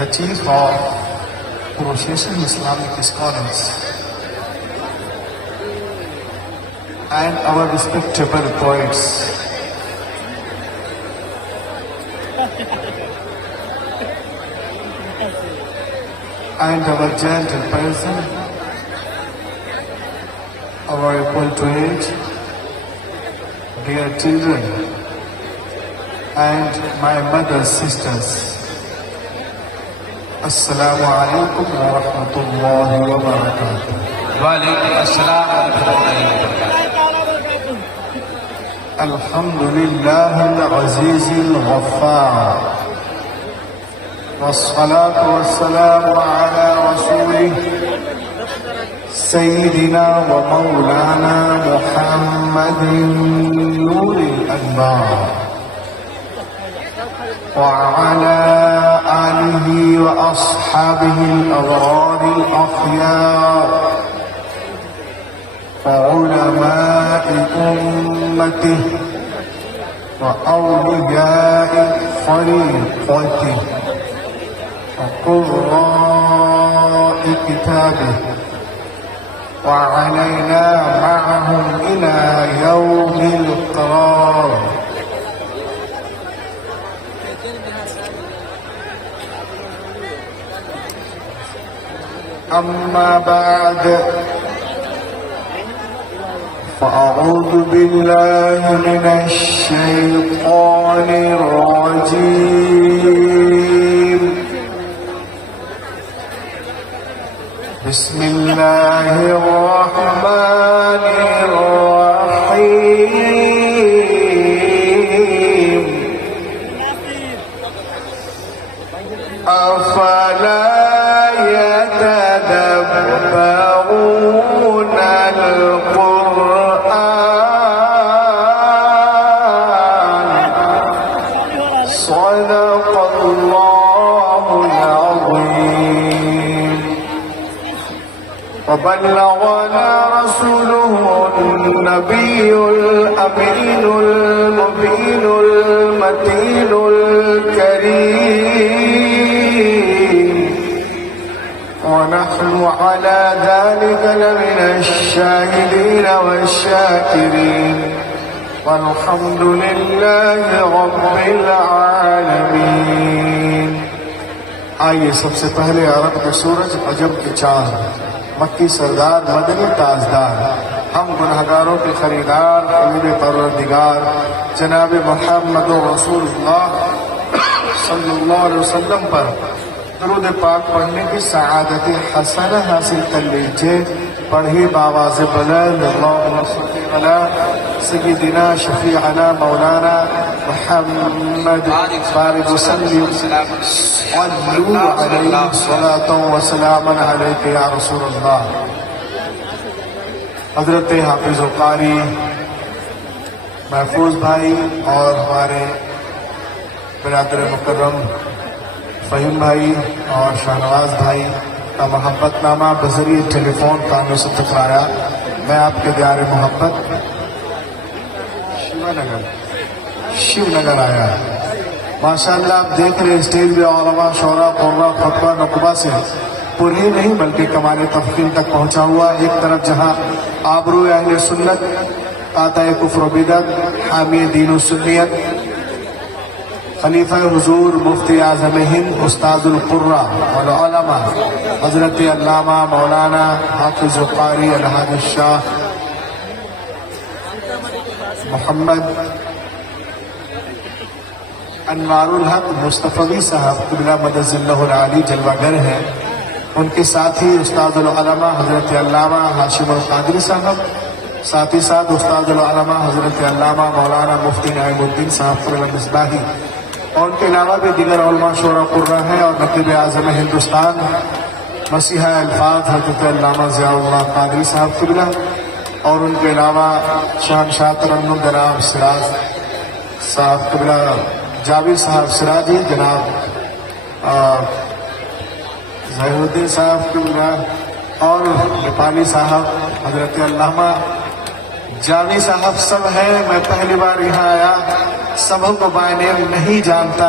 the Chief of Procession Islamic Scholars, and our respectable poets, and our gentle person, our equal to age, dear children, and my mother's sisters. Assalamu alaikum wa rahmatullahi wa barakatuh. وعلیکم السلام ورحمۃ اللہ وبرکاتہ۔ الحمد لله العزيز الغفار، والصلاة والسلام على رسوله سيدنا ومولانا محمد نور الأنبار، وعلى آله وأصحابه الأبرار الأخيار، وعلماء أمته وأولياء خليقته وقراء كتابه، وعلينا معهم إلى يوم القرار. أما بعد، فأعوذ بالله من الشيطان الرجيم. بسم الله الرحمن الرحيم. أفلا يتدبرون القرآن؟ صدق الله العظيم. وبلغنا رسوله النبي الأمين المبين المتين الكريم، ونحن على ذلك لمن الشاهدين والشاكرين، والحمد لله رب العالمين. آئیے سب سے پہلے عرب کے سورج، عجب کے چاند، مکی سردار، مدنی تاجدار، ہم گنہگاروں کے خریدار، حبیب پروردگار جناب محمد رسول اللہ صلی اللہ علیہ وسلم پر درود پاک پڑھنے کی سعادت حسنہ حاصل کر لیجیے. پڑھی باواز بلند، اللہم صلی علی سیدنا شفیعنا مولانا محمد بارک وسلم، صلو علیہ صلاۃ و سلام علیک یا رسول اللہ. حضرت حافظ و قاری محفوظ بھائی اور ہمارے برادر مکرم فہیم بھائی اور شاہنواز بھائی کا محبت نامہ بذریعہ ٹیلی فون کاموں سے ٹکرایا. میں آپ کے دیار محبت شیو نگر آیا. ماشاءاللہ آپ دیکھ رہے اسٹیج میں علماء، شعراء، قراء، خطبہ، نقبہ سے پوری نہیں بلکہ کمال تفخیم تک پہنچا ہوا. ایک طرف جہاں آبرو اہل سنت، قاطع کفر و بدعت، حامی دین و سنیت، خلیفہ حضور مفتی اعظم ہند استاد القراء والعلماء حضرت علامہ مولانا حافظ و قاری الحاج الشاہ محمد انوار الحق مصطفی صاحب قبلہ مدد اللہ العالی جلوہ گر ہیں. ان کے ساتھ ہی استاد العلماء حضرت علامہ ہاشم القادری صاحب، ساتھ ہی ساتھ استاد العلماء حضرت علامہ مولانا مفتی نعیم الدین صاحب قبلہ مصباحی، اور ان کے علاوہ بھی دیگر علماء شعراء قراء ہیں، اور نقیب اعظم ہندوستان مسیحہ الفاظ حضرت علامہ ضیاء اللہ قادری صاحب قبلہ، اور ان کے علاوہ شہنشاہ ترنم جناب سراج صاحب قبلہ، جاوید صاحب سراجی، جناب ظہیر الدین صاحب قبلہ، اور نیپالی صاحب حضرت علامہ جاوی صاحب سب ہیں. میں پہلی بار یہاں آیا، سبوں کو بائی نیم نہیں جانتا،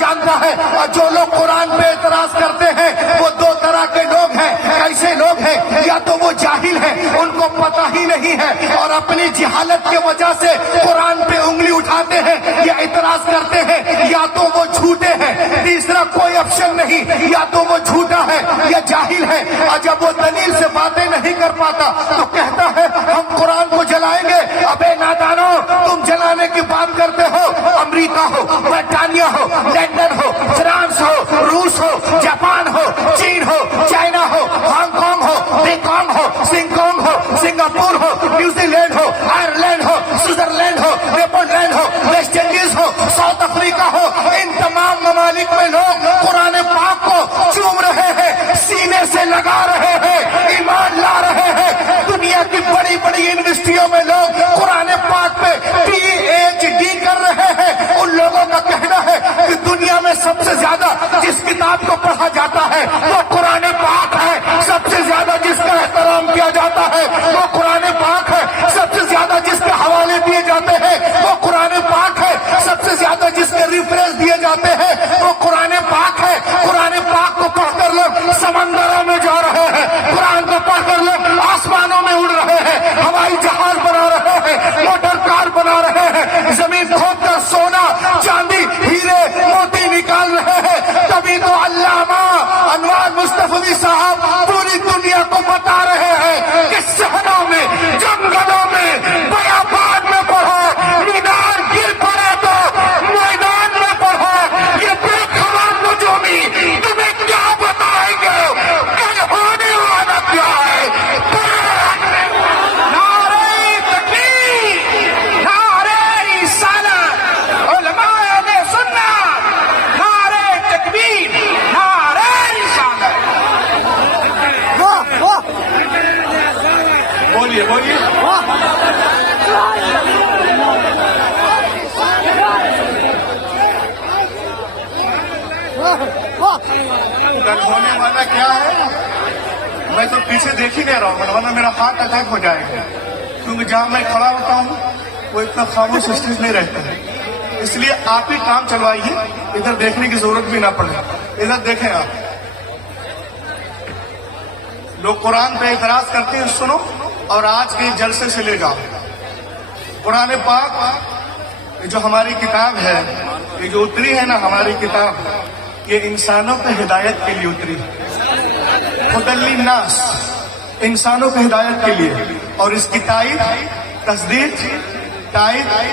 جانتا ہے. اور جو لوگ قرآن پہ اعتراض کرتے ہیں وہ دو طرح کے لوگ ہیں. ایسے لوگ ہیں یا تو وہ جاہل ہیں, ان کو پتہ ہی نہیں ہے اور اپنی جہالت کی وجہ سے قرآن پہ انگلی اٹھاتے ہیں یا اعتراض کرتے ہیں, یا تو وہ جھوٹے ہیں. تیسرا کوئی آپشن نہیں, یا تو وہ جھوٹا ہے یا جاہل ہے. اور جب وہ دلیل سے باتیں نہیں کر پاتا تو کہتا ہے ہم قرآن کو جلائیں گے. ابے نادانو, تم جلانے کی بات کرتے ہو, امریکہ ہو, برطانیہ ہو, لندن ہو, فرانس ہو, روس ہو, جاپان ہو, چین ہو, چائنا ہو, ہانگ کانگ ہو, بیکانگ ہو, سنگ کانگ ہو, سنگاپور ہو, نیوزی لینڈ ہو, آئرلینڈ ہو, سوئٹزرلینڈ ہو, نیدرلینڈ ہو, ویسٹ انڈیز ہو, ساؤتھ افریقہ ہو, ان تمام ممالک میں لوگ قرآن پاک کو چوم رہے ہیں, سینے سے لگا رہے ہیں, ایمان لا رہے ہیں. دنیا کی بڑی بڑی یونیورسٹیوں میں لوگ قرآن پاک پہ PhD کر رہے ہیں. ان لوگوں کا کہنا ہے کہ دنیا میں سب سے زیادہ جس کتاب کو پڑھا جاتا ہے وہ قرآن پاک ہے. سب سے زیادہ جس کا احترام کیا جاتا ہے وہ قرآن پاک ہے. سب سے زیادہ جس کے حوالے دیے جاتے ہیں وہ قرآن پاک ہے. سب سے زیادہ جس کے ریفرنس دیے جاتے ہیں وہ قرآن پاک ہے. قرآن پاک کو پڑھ کر لوگ سمندروں میں جا رہے ہیں, قرآن کو پڑھ کر لوگ آسمانوں میں اڑ رہے ہیں, ہوائی جہاز بنا رہے ہیں, موٹر کار بنا رہے ہیں, زمین کھود کر سونا چاندی ہیرے موتی نکال رہے ہیں. تبھی تو علامہ انوار مصطفی صاحب پوری دنیا کو بتا رہے ہیں کہ صحراء میں, جنگلوں میں, بیابان میں پڑھو, مینار گر پڑے تو میدان میں پڑھو. یہ بے خبر نجومی تمہیں کیا بتائیں گے کل ہونے والا کیا ہے. نعرہ تکبیر, نعرہ رسالت, علماء اہل سنت, نعرہ تکبیر, نعرہ رسالت. بولیے بولیے. کل ہونے والا کیا ہے میں تو پیچھے دیکھ ہی نہیں رہا ہوں, ورنہ میرا ہارٹ اٹیک ہو جائے گا. کیونکہ جہاں میں کھڑا ہوتا ہوں وہ اتنا خاموش اسٹیج نہیں رہتا ہے. اس لیے آپ ہی کام چلوائیے, ادھر دیکھنے کی ضرورت بھی نہ پڑے. ادھر دیکھیں آپ, لوگ قرآن پہ اعتراض کرتے ہیں, سنو اور آج کے جلسے سے لے جاؤ. قرآن پاک یہ جو ہماری کتاب ہے, یہ جو اتری ہے نا ہماری کتاب, یہ انسانوں پہ ہدایت کے لیے اتری ہے. ہدی للناس, انسانوں پہ ہدایت کے لیے. اور اس کی تائید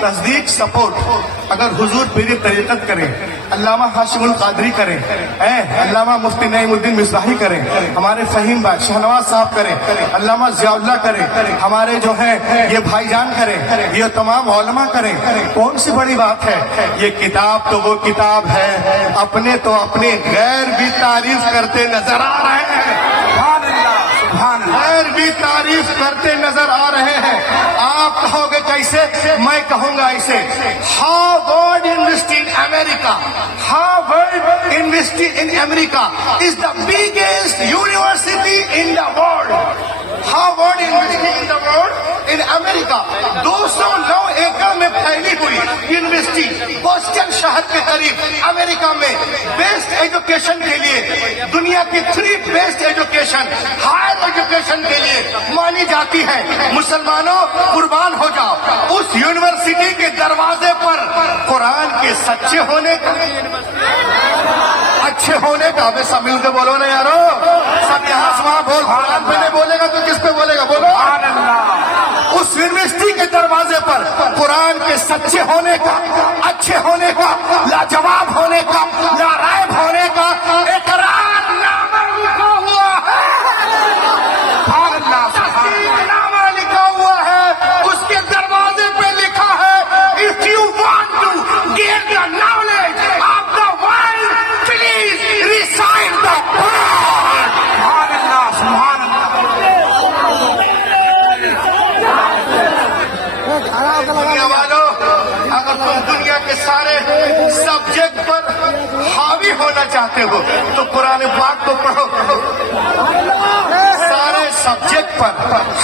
تصدیق سپورٹ اگر حضور پیر طریقت کریں, علامہ ہاشم القادری کریں, علامہ مفتی نعیم الدین مصباحی کریں, ہمارے فہیم بھائی شہنواز صاحب کریں, علامہ ضیاء اللہ کریں, ہمارے جو ہیں یہ بھائی جان کریں, یہ تمام علماء کریں, کون سی بڑی بات ہے. یہ کتاب تو وہ کتاب ہے, اپنے تو اپنے غیر بھی تعریف کرتے نظر آ رہے ہیں. غیر بھی تعریف کرتے نظر آ رہے ہیں. آپ کہو گے کیسے, میں کہوں گا ایسے. Harvard University in America, Harvard University in America is the biggest university in the world. Harvard University in the world in America 209 acre میں پھیلی ہوئی یونیورسٹی, بوسٹن شہر کے قریب امریکہ میں بیسٹ ایجوکیشن کے لیے, دنیا کی 3 بیسٹ ایجوکیشن ہائر ایجوکیشن کے لیے مانی جاتی ہے. مسلمانوں قربان ہو جاؤ, اس یونیورسٹی کے دروازے پر قرآن کے سچے ہونے کا, اچھے ہونے کا, ابھی سب مل کے بولو نا یارو, سب یہاں سے وہاں بول. قرآن پہ نہیں بولے گا تو کس پہ بولے گا, بولو. اس یونیورسٹی کے دروازے پر قرآن کے سچے ہونے کا, اچھے ہونے کا, لاجواب ہونے کا, نارائب ہونے کا اقرار نامہ لکھا ہوا ہے. نامہ لکھا ہوا ہے, اس کے دروازے پہ لکھا ہے, if you want to get the knowledge of the world, please recite the Quran. سبحان اللہ, سبحان اللہ. دنیا والوں, اگر تم دنیا کے سارے سبجیکٹ پر حاوی ہونا چاہتے ہو تو قرآن پاک کو پڑھو. سارے سبجیکٹ پر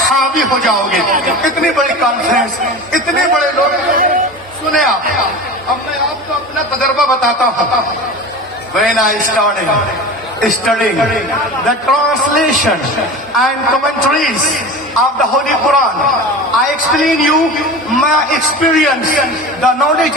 حاوی ہو جاؤ گے. اتنی بڑی کانفرنس, اتنے بڑے لوگ. سنیں آپ, اب میں آپ کو اپنا تجربہ بتاتا ہوں. when I started studying the translation and commentaries of the Holy Quran, I explain you my experience, the knowledge.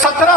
17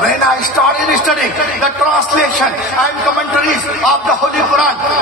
When I started studying the translation and commentaries of the Holy Quran,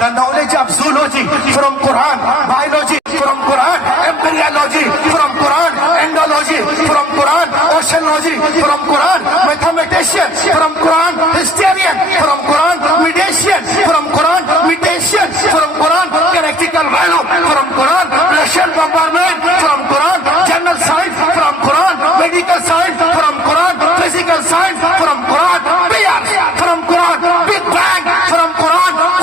the knowledge of zoology from Quran, biology from Quran, embryology from Quran, endology from Quran, oceanology from Quran, mathematician from Quran, historian from Quran, mediation from Quran, mutation from Quran, characteristical value from Quran, Russian bombardment from Quran, general science from Quran, medical science from Quran, physical science from Quran, PR from Quran, Big Bang from Quran.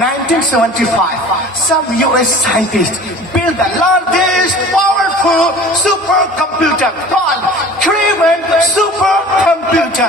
1975 some US scientists built the largest powerful supercomputer called Craven supercomputer।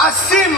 80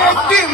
80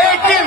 80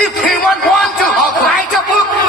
if human want to write a book,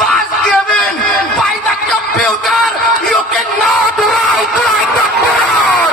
was given by the computer. You cannot write like the Quran.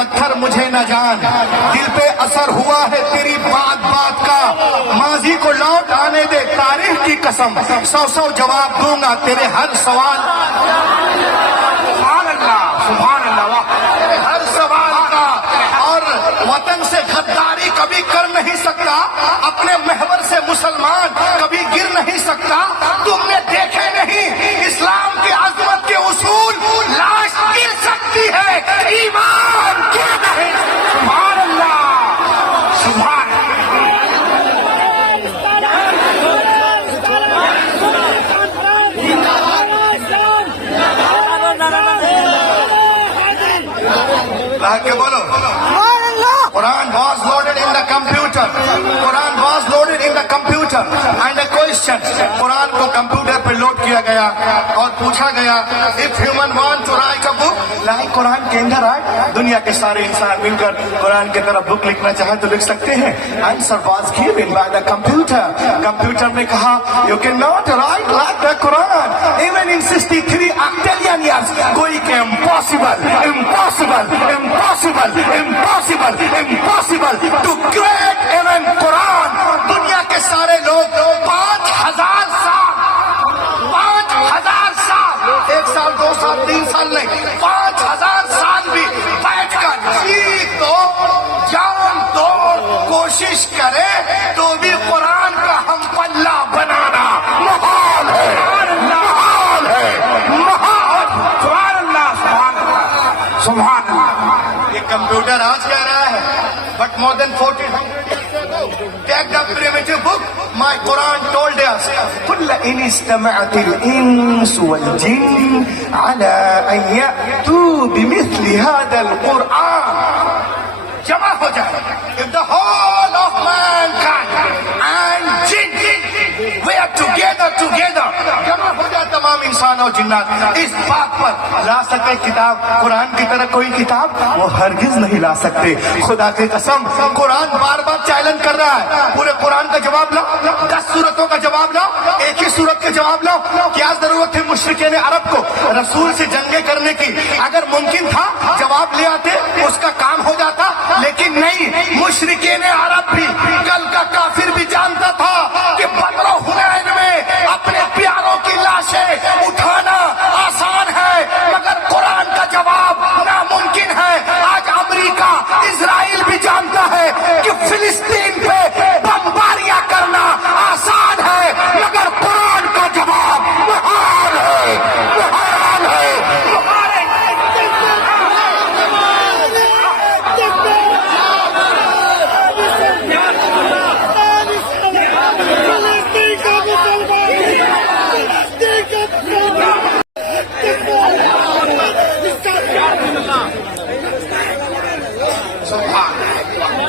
پتھر مجھے نہ جان، دل پہ اثر ہوا ہے تیری بات بات کا، ماضی کو لوٹ آنے دے تاریخ کی قسم، 100 جواب دوں گا تیرے ہر سوال، سبحان اللہ سبحان اللہ، ہر سوال کا۔ اور وطن سے غداری کبھی کر نہیں سکتا، اپنے محور سے مسلمان کبھی گر نہیں سکتا۔ تم نے دیکھے نہیں اسلام کی عظمت کے اصول، لاش گر سکتی ہے ایمان گر نہیں۔ سبحان اللہ سبحان کہ بولو Quran was loaded in the computer. Quran was loaded in the computer. And a question. قرآن کو کمپیوٹر پہ لوڈ کیا گیا اور پوچھا گیا if human want to write a book like قرآن کے اندر آئے، دنیا کے سارے انسان مل کر قرآن کی طرف بک لکھنا چاہے تو لکھ سکتے ہیں۔ Answer was given by the computer. Computer نے کہا you cannot write like the Quran. Even in 63 octillion years کوئی کہ impossible, impossible, impossible, impossible, impossible to create even Quran. دنیا کے سارے لوگ 5000 سال 5000 سال 1 سال 2 سال 3 سال نہیں، 5000 سال بھی بیٹھ کر جی تو جان توڑ کوشش کرے تو بھی قرآن کا ہم پلہ بنانا محال ہے، محال ہے، محال۔ سبحان اللہ سبحان اللہ سبحان اللہ۔ یہ کمپیوٹر آج کہہ رہا ہے but more than 1400 years ago take the primitive book my Quran told us قل إن استمعت الإنس والجن على أن يأتوا بمثل هذا القرآن جمع ہو جائے if the whole of mankind and jinn we are together جمع ہو جائے تمام انسان اور جنات اس بات پر لا سکتے کتاب قرآن کی طرح کوئی کتاب وہ ہرگز نہیں لا سکتے۔ خدا کی قسم قرآن بار بار چیلنج کر رہا ہے پورے قرآن کا جواب لاؤ، 10 سورتوں کا جواب لاؤ، ایک ہی سورت کا جواب لاؤ۔ کیا ضرورت ہے مشرکین عرب کو رسول سے جنگیں کرنے کی؟ اگر ممکن تھا جواب لے آتے اس کا کام ہو جاتا، لیکن نہیں۔ مشرکین عرب بھی کل کا کافر بھی جانتا تھا کہ بدر و حنین میں اپنے پیاروں کی لاشیں اٹھانا آسان ہے مگر قرآن کا جواب ناممکن ہے۔ آج امریکہ اسرائیل بھی جانتا ہے کہ فلسطین پہ بمباریاں کرنا آسان ہے مگر قرآن کا جواب محال ہے، محال ہے، محال ہے۔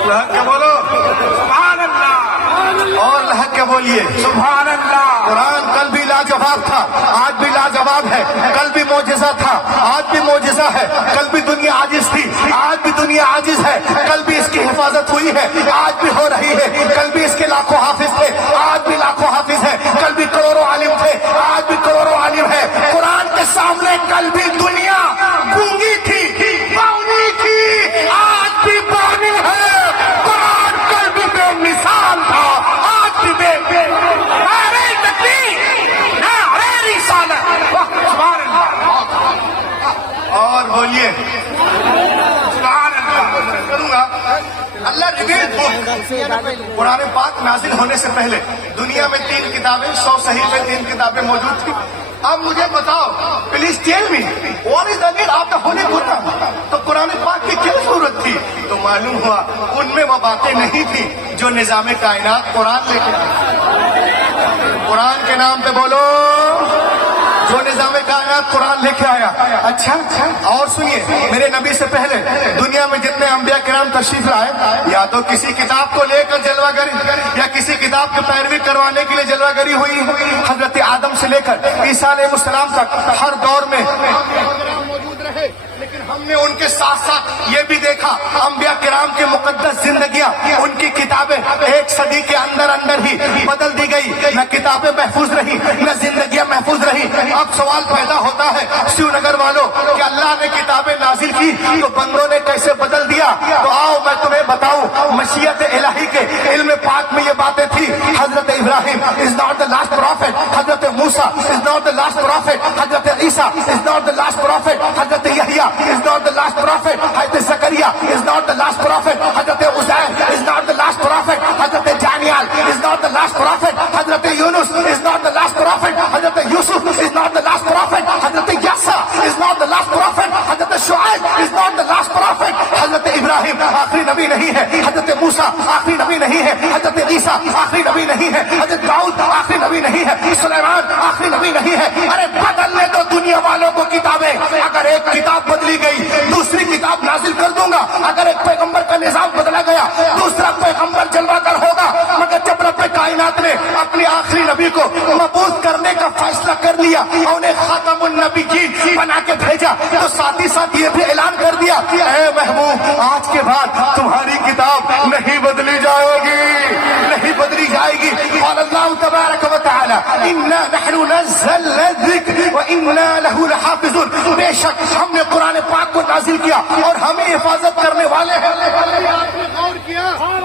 لہک کے بولو سبحان اللہ اور لہک کے بولیے سبحان اللہ۔ قرآن کل بھی لاجواب تھا، آج بھی لاجواب ہے، کل بھی معجزہ تھا، آج بھی معجزہ ہے، کل بھی دنیا عاجز تھی، آج بھی دنیا عاجز ہے، کل بھی اس کی حفاظت ہوئی ہے، آج بھی ہو رہی ہے، کل بھی اس کے لاکھوں حافظ تھے، آج بھی لاکھوں حافظ ہے، کل بھی کروڑوں عالم تھے، آج بھی کروڑوں عالم ہے۔ قرآن کے سامنے کل بھی دنیا گونگی تھی، باونی تھی، آج بھی بانی ہے۔ قرآن کل بھی بے مثال تھا، آج بھی بے نعرہ تکبیر، نعرہ رسالت۔ سبحان اللہ اور بولیے سبحان اللہ۔ کروں گا اللہ ریویلڈ بک قرآن پاک نازل ہونے سے پہلے دنیا میں 3 کتابیں 100 صحیفے 3 کتابیں موجود تھی۔ اب مجھے بتاؤ please tell me what is the need of the ہولے قرآن؟ تو قرآن پاک کی کیا ضرورت تھی؟ تو معلوم ہوا ان میں وہ باتیں نہیں تھی جو نظام کائنات قرآن لے کے آیا۔ قرآن کے نام پہ بولو جو نظام کائنات قرآن لے کے آیا۔ اچھا اور سنیے میرے نبی سے پہلے دنیا میں جتنے انبیاء کرام تشریف لائے یا تو کسی کتاب کو لے کر جلوہ گری یا کسی کتاب کی پیروی کروانے کے لیے جلوہ گری ہوئی۔ حضرت آدم سے لے کر عیسیٰ علیہ السلام تک ہر دور میں موجود رہے، لیکن ہم نے ان کے ساتھ ساتھ یہ بھی دیکھا انبیاء کرام کی مقدس زندگیاں ان کی کتابیں ایک صدی کے اندر ہی بدل دی گئی، نہ کتابیں محفوظ رہی نہ زندگیاں محفوظ رہی۔ اب سوال پیدا ہوتا ہے سریو نگر والوں کہ اللہ نے کتابیں نازل کی تو بندوں نے کیسے بدل دیا؟ تو آؤ میں تمہیں بتاؤں، مشیت الہی کے علم پاک میں یہ باتیں تھی۔ حضرت ابراہیم is not the last prophet، حضرت موسیٰ is not the last prophet، حضرت عیسیٰ is not the last prophet، حضرت یحییٰ is not the last prophet، حضرت زکریا is not the last prophet، حضرت Uzair is not the last prophet، حضرت Daniyal is not the last prophet، حضرت یونس is not the last prophet، حضرت یوسف is not the last prophet، حضرت یسع is not the last prophet، حضرت Shoaib is not the last prophet۔ حضرت ابراہیم آخری نبی نہیں ہے، حضرت موسیٰ آخری نبی نہیں ہے، حضرت عیسیٰ آخری نبی نہیں ہے، حضرت داؤد آخری نبی نہیں ہے، سلیمان آخری نبی نہیں ہے۔ ارے بدلنے تو دنیا والوں کو کتابیں، اگر ایک کتاب بدلی گئی دوسری کتاب نازل کر دوں گا، اگر ایک پیغمبر کا نظام بدلا گیا دوسرا پیغمبر جلوہ گر ہوگا، مگر جب رب کائنات نے اپنے آخری نبی کو مبعوث کرنے کا فیصلہ کر لیا اور انہیں خاتم النبیین بنا کے بھیجا تو ساتھ ہی ساتھ یہ بھی اعلان کر دیا اے محبوب آج کے بعد تمہاری کتاب نہیں بدلی جائے گی، نہیں بدلی جائے گی۔ قال اللہ تبارک و تعالی انا نحن نزلنا الذکر وانا له لحافظون، بے شک ہم نے قرآن پاک کو نازل کیا اور ہمیں حفاظت کرنے والے ہیں۔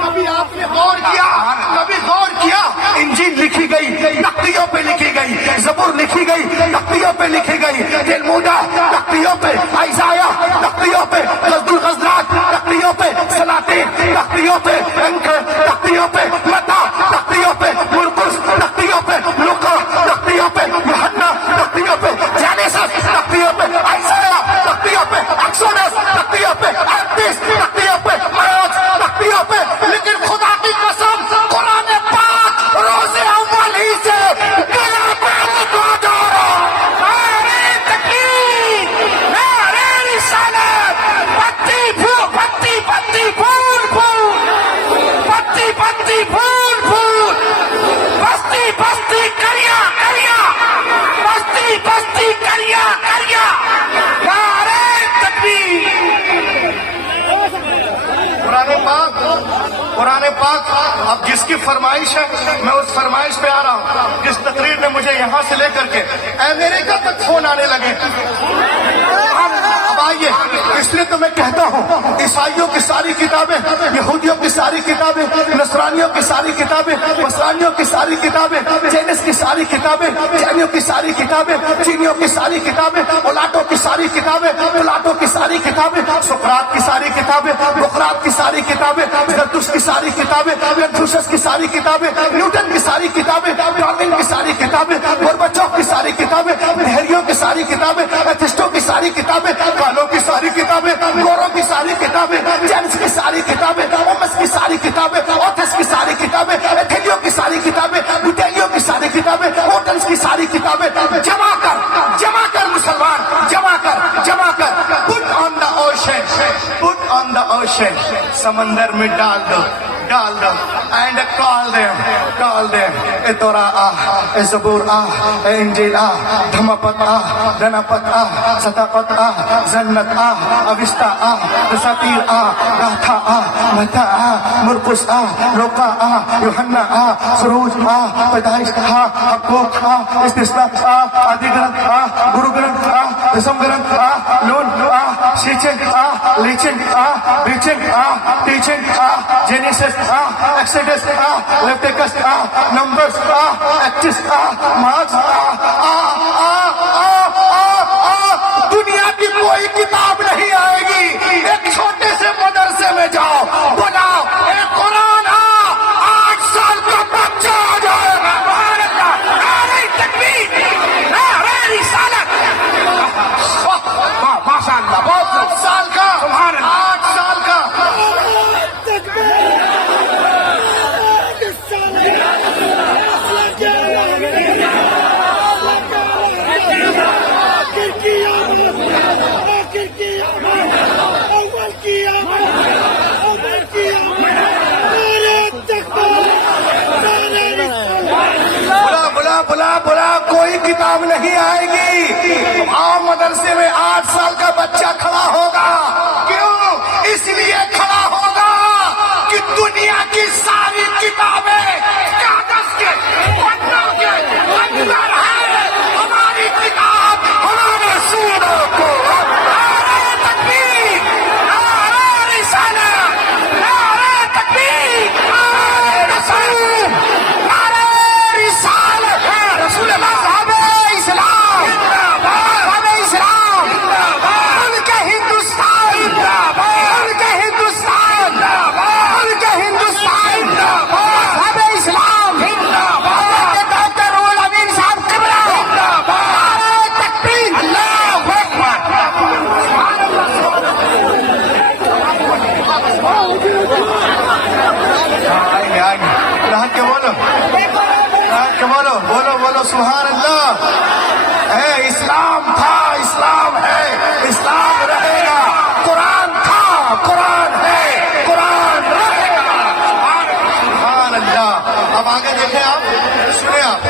کبھی آپ نے غور کیا، کبھی غور کیا؟ انجیل لکھی گئی تختیوں پہ لکھی گئی، زبور لکھی گئی تختیوں پہ لکھی گئی، تلمودہ تختیوں پہ، عیسائیہ تختیوں پہ، غزل الغزلات تختیوں پہ، سلاطین تختیوں پہ، انکر تختیوں پہ، متا تختیوں پہ، مرقس تختیوں پہ، لوقا تختیوں پہ، یوحنا تختیوں پہ، جانیسس تختیوں پہ، عیسائیہ تختیوں پہ، ایکسوڈس تختیوں پہ، ایکٹس تختیوں پہ، مراج تختیوں پہ۔ لیکن خدا کی قسم قرآن پاک روز اول ہی سے گلا پاک ہو جا رہا۔ نعرہ تکبیر، نعرہ رسالت، پتی پتی پتی پھول پھول، پتی پتی پھول پھول، بستی بستی کریا کریا، بستی بستی کریا کریا، نعرہ تکبیر۔ قرآن پاک اب جس کی فرمائش ہے میں اس فرمائش پہ آ رہا ہوں، جس تقریر نے مجھے یہاں سے لے کر کے امریکہ تک فون آنے لگے۔ اب آئیے، اس لیے تو میں کہتا ہوں عیسائیوں کی ساری کتابیں، یہودیوں کی ساری کتابیں، نصرانیوں کی ساری کتابیں، مسلمانیوں کی ساری کتابیں، جینس کی ساری کتابیں، جینیوں کی ساری کتابیں، چینیوں کی ساری کتابیں، اولاٹوں کی ساری کتابیں، پلاٹوں کی ساری کتابیں، سقراط کی ساری کتابیں، بقراط کی ساری کتابیں، زرتشت کی ساری کتابیں، کنفوشس کی ساری کتابیں، نیوٹن کی ساری کتابیں، ڈارون کی ساری کتابیں، گورباچوف کی ساری کتابیں، نہریوں کی ساری کتابیں، ایتھسٹوں کی ساری کتابیں، کالوں کی ساری کتابیں، گوروں کی ساری کتابیں، جیمس کی ساری کتابیں، اومس کی ساری کتابیں، اوتھس کی ساری کتابیں، ایتھلیوں کی ساری کتابیں، بوٹیلیوں کی ساری کتابیں، ہوٹلس کی ساری کتابیں جمع کر مسلمان، جمع کر put on the ocean، put on the ocean، سمندر میں ڈال دو and call them اے تورا اے زبور اے انجیل دھمپت دنپت ستپت زنت اوستا دساتیر گاتھا متا مرقس لوقا یوحنا خروج پیدائش حقوق استثناء آدی گرنتھ گرو گرنتھ دسم گرنتھ لون شیچن لیچن بیچن teaching Genesis Exodus Leviticus Numbers Acts Marks دنیا کی کوئی کتاب نہیں آئے گی۔ ایک چھوٹے سے مدرسے میں جاؤ، بلاؤ اے قرآن 8 سال کا بچہ آ جائے گا، سبحان اللہ، نعرہ تکبیر، نعرہ رسالت، ماشاء اللہ، بہت 8 سال کا، سبحان اللہ، 8 سال کا۔ اول کی بلا کوئی کتاب نہیں آئے گی. عام مدرسے میں 8 سال کا بچہ کھڑا ہوگا. کیوں؟ اس لیے کھڑا ہوگا کہ دنیا کی ساری کتابیں کاغذ کے پنوں کے اندر ہے. ہماری کتاب ہمارے سینوں کو. نعرہ تکبیر، نعرہ رسالت، نعرہ تکبیر، نعرہ رسول، نعرہ رسالت. رسول مذہب اسلام، مذہب اسلام، ملک ہندوستان، ملک ہندوستان، ملک ہندوستان، مذہب اسلام، حضرت ڈاکٹر روح الامین صاحب قبلہ، نعرہ تکبیر، اللہ اکبر. آئیں گے رہا کے بولو، رہا کے بولو، بولو سبحان اللہ. اسلام تھا، اسلام ہے، اسلام رہے گا. قرآن تھا، قرآن ہے، قرآن رہے گا. سبحان اللہ. اب آگے دیکھیں آپ، سنیں آپ.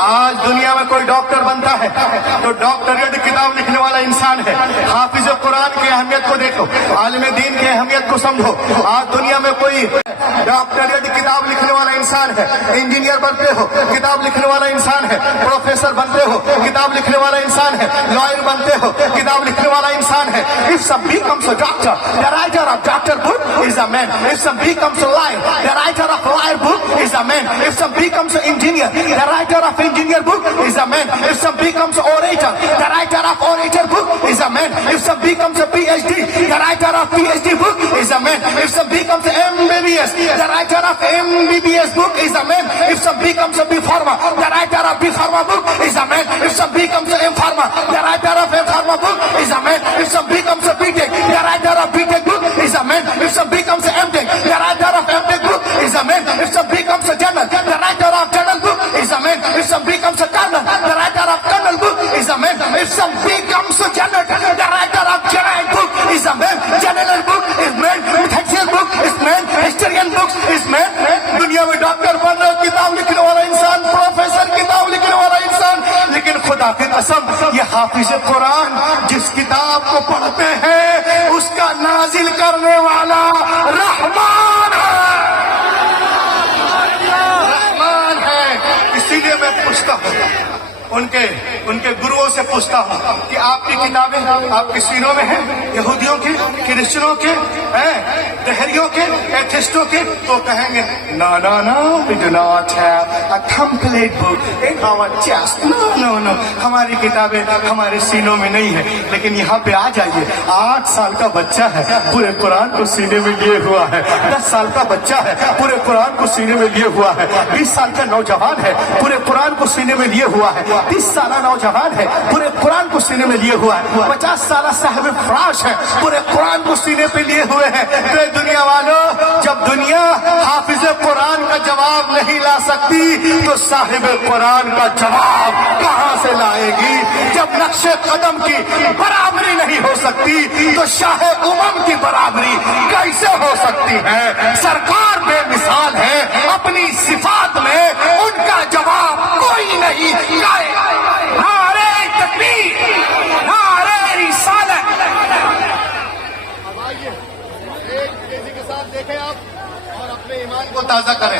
آج دنیا میں کوئی ڈاکٹر بنتا ہے تو ڈاکٹریٹ کتاب لکھنے والا انسان ہے. حافظ قرآن کی اہمیت کو دیکھو، عالم دین کی اہمیت کو سمجھو. آج دنیا میں کوئی ڈاکٹریٹ کتاب لکھنے والا انسان ہے. انجینئر بنتے ہو، کتاب لکھنے والا انسان ہے. پروفیسر بنتے ہو، کتاب لکھنے والا انسان ہے. لائر بنتے ہو، کتاب لکھنے والا انسان ہے. If some becomes a doctor, the writer of doctor book is a man. If some becomes a liar, the writer of liar book is a man. If some becomes an engineer, the writer of engineer book is a man. If some becomes orator, the writer of orator book is a man. If some becomes a PhD, the writer of PhD book is a man. If some becomes a MBBS, the writer of MBBS book is a man. If some becomes a B Pharma, the writer of B Pharma book is a man. If some becomes a M Pharma, the writer of M Pharma book is a man. If some becomes a BTech, the writer of BTech book is a man. If some becomes a MTech, the writer of MTech book is a man. If some becomes a general, the writer of general book is a man. If some becomes a colonel, the writer of colonel book is a man. If some becomes a general, the writer of general book is a man. General book is man. Textual book is man. Historian books is man. دنیا میں doctor بن رہا ہے، کتاب لکھنے والا انسان، professor کتاب لکھنے والا انسان. لیکن خدا کی قسم، یہ حافظ قرآن جس کتاب کو پڑھتے ہیں اس کا نازل کرنے والا رحمان ہے. رحمان ہے. اسی لیے میں پوچھتا ہوں ان کے گروؤں سے پوچھتا ہوں کہ آپ کی کتابیں آپ کے سینوں میں ہیں؟ یہودیوں کے، کرسچنوں کے، دہریوں کے، ایتھسٹوں کے؟ تو کہیں گے no, we do not have a complete book in our chest. No, ہماری کتابیں ہمارے سینوں میں نہیں ہے. لیکن یہاں پہ آ جائیے، 8 سال کا بچہ ہے، پورے قرآن کو سینے میں لیے ہوا ہے. 10 سال کا بچہ ہے، پورے قرآن کو سینے میں لیے ہوا ہے. 20 سال کا نوجوان ہے، پورے قرآن کو سینے میں لیے ہوا ہے. 30 سالہ نوجوان ہے، پورے قرآن کو سینے میں لیے ہوا ہے. 50 سالہ صاحب فراش ہے، پورے قرآن کو سینے پہ لیے ہوئے ہیں. دنیا والوں، جب دنیا حافظ قرآن کا جواب نہیں لا سکتی تو صاحب قرآن کا جواب کہاں سے لائے گی؟ جب نقش قدم کی برابری نہیں ہو سکتی تو شاہ امم کی برابری کیسے ہو سکتی ہے؟ سرکار بے مثال ہے اپنی صفات میں، ان کا جواب کوئی نہیں. نعرہ تکبیر، نعرہ رسالت. تیزی کے ساتھ دیکھیں آپ اور اپنے ایمان کو تازہ کریں.